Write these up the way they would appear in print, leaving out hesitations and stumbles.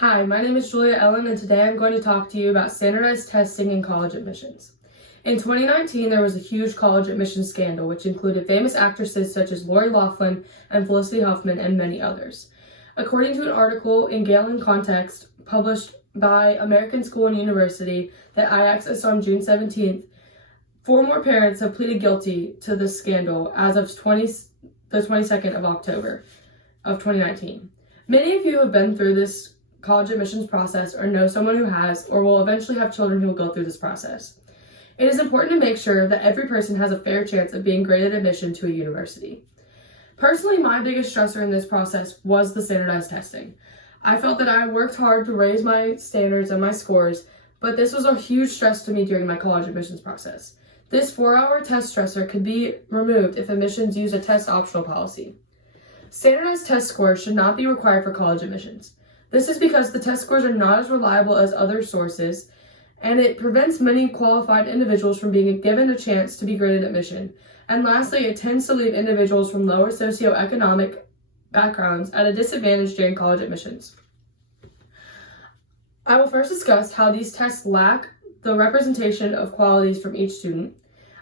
Hi, my name is Julia Ellen, and today I'm going to talk to you about standardized testing in college admissions. In 2019, there was a huge college admissions scandal, which included famous actresses such as Lori Loughlin and Felicity Huffman, and many others. According to an article in Galen Context published by American School and University that I accessed on June 17th, 4 more parents have pleaded guilty to this scandal as of the 22nd of October of 2019. Many of you have been through this college admissions process or know someone who has or will eventually have children who will go through this process. It is important to make sure that every person has a fair chance of being graded admission to a university. Personally, my biggest stressor in this process was the standardized testing. I felt that I worked hard to raise my standards and my scores, but this was a huge stress to me during my college admissions process. This 4-hour test stressor could be removed if admissions used a test optional policy. Standardized test scores should not be required for college admissions. This is because the test scores are not as reliable as other sources, and it prevents many qualified individuals from being given a chance to be graded admission. And lastly, it tends to leave individuals from lower socioeconomic backgrounds at a disadvantage during college admissions. I will first discuss how these tests lack the representation of qualities from each student.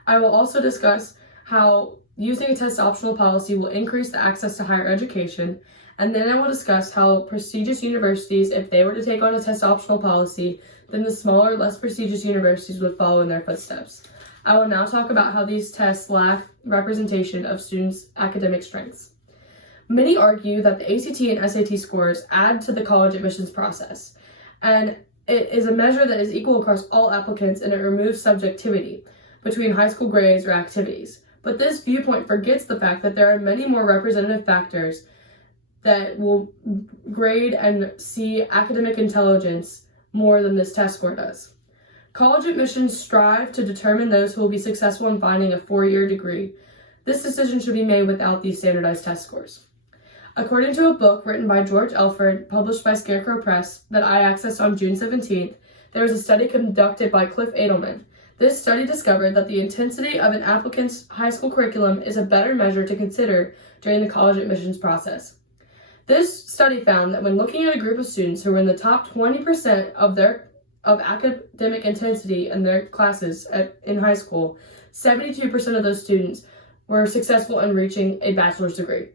I will also discuss how using a test optional policy will increase the access to higher education, and then I will discuss how prestigious universities, if they were to take on a test optional policy, then the smaller, less prestigious universities would follow in their footsteps. I will now talk about how these tests lack representation of students' academic strengths. Many argue that the ACT and SAT scores add to the college admissions process, and it is a measure that is equal across all applicants, and it removes subjectivity between high school grades or activities. But this viewpoint forgets the fact that there are many more representative factors that will grade and see academic intelligence more than this test score does. College admissions strive to determine those who will be successful in finding a 4-year degree. This decision should be made without these standardized test scores. According to a book written by George Elford, published by Scarecrow Press, that I accessed on June 17th, there was a study conducted by Cliff Edelman. This study discovered that the intensity of an applicant's high school curriculum is a better measure to consider during the college admissions process. This study found that when looking at a group of students who were in the top 20% of academic intensity in their classes in high school, 72% of those students were successful in reaching a bachelor's degree.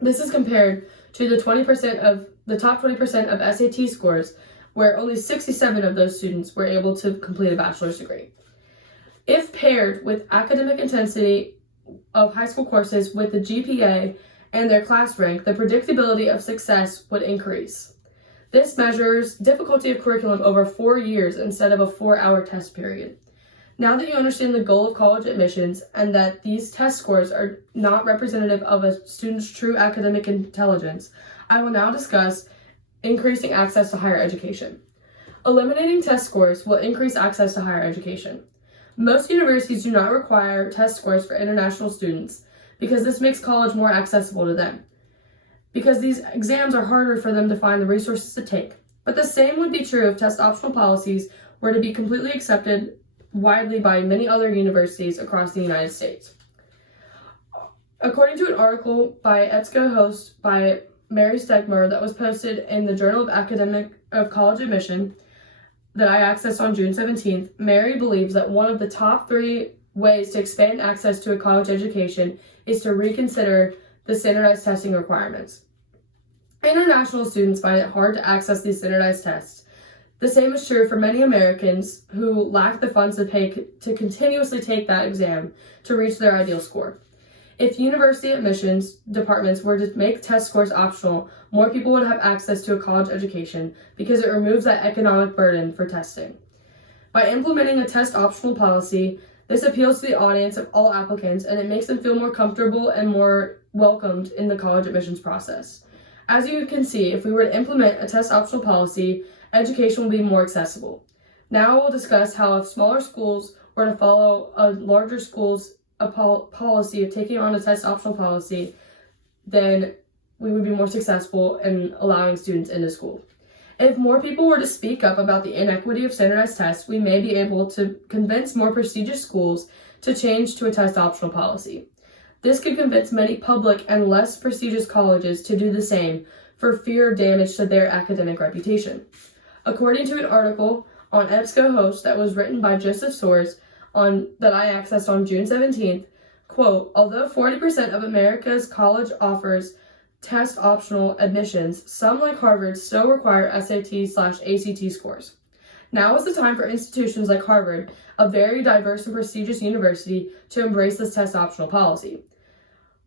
This is compared to the top 20% of SAT scores, where only 67 of those students were able to complete a bachelor's degree. If paired with academic intensity of high school courses with the GPA and their class rank, the predictability of success would increase. This measures difficulty of curriculum over 4 years instead of a 4-hour test period. Now that you understand the goal of college admissions and that these test scores are not representative of a student's true academic intelligence, I will now discuss increasing access to higher education. Eliminating test scores will increase access to higher education. Most universities do not require test scores for international students because this makes college more accessible to them, because these exams are harder for them to find the resources to take. But the same would be true if test optional policies were to be completely accepted widely by many other universities across the United States. According to an article by EBSCO by Mary Stegmar that was posted in the Journal of College Admission that I accessed on June 17th, Mary believes that one of the top 3 ways to expand access to a college education is to reconsider the standardized testing requirements. International students find it hard to access these standardized tests. The same is true for many Americans who lack the funds to pay to continuously take that exam to reach their ideal score. If university admissions departments were to make test scores optional, more people would have access to a college education because it removes that economic burden for testing. By implementing a test optional policy, this appeals to the audience of all applicants, and it makes them feel more comfortable and more welcomed in the college admissions process. As you can see, if we were to implement a test optional policy, education will be more accessible. Now we'll discuss how if smaller schools were to follow a larger school's policy of taking on a test optional policy, then we would be more successful in allowing students into school. If more people were to speak up about the inequity of standardized tests, we may be able to convince more prestigious schools to change to a test optional policy. This could convince many public and less prestigious colleges to do the same, for fear of damage to their academic reputation. According to an article on EBSCOhost that was written by Joseph Soares that I accessed on June 17th, quote, although 40% of America's college offers test optional admissions, some like Harvard still require SAT/ACT scores. Now is the time for institutions like Harvard, a very diverse and prestigious university, to embrace this test optional policy.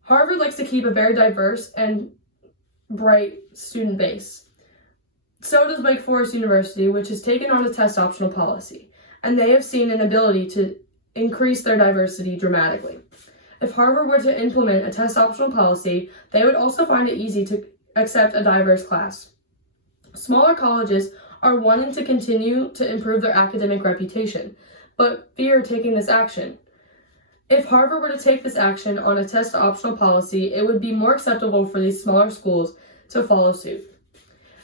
Harvard likes to keep a very diverse and bright student base. So does Wake Forest University, which has taken on a test optional policy, and they have seen an ability to increase their diversity dramatically. If Harvard were to implement a test optional policy, they would also find it easy to accept a diverse class. Smaller colleges are wanting to continue to improve their academic reputation, but fear taking this action. If Harvard were to take this action on a test optional policy, it would be more acceptable for these smaller schools to follow suit.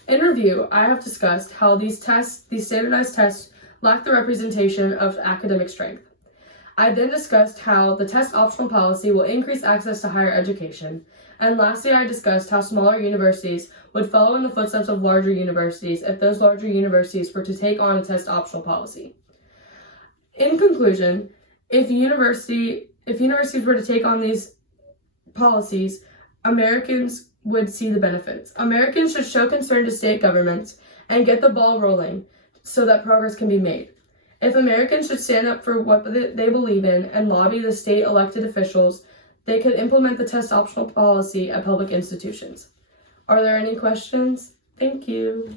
In review, I have discussed how these standardized tests lack the representation of academic strength. I then discussed how the test optional policy will increase access to higher education. And lastly, I discussed how smaller universities would follow in the footsteps of larger universities if those larger universities were to take on a test optional policy. In conclusion, if universities were to take on these policies, Americans would see the benefits. Americans should show concern to state governments and get the ball rolling so that progress can be made. If Americans should stand up for what they believe in and lobby the state elected officials, they could implement the test optional policy at public institutions. Are there any questions? Thank you.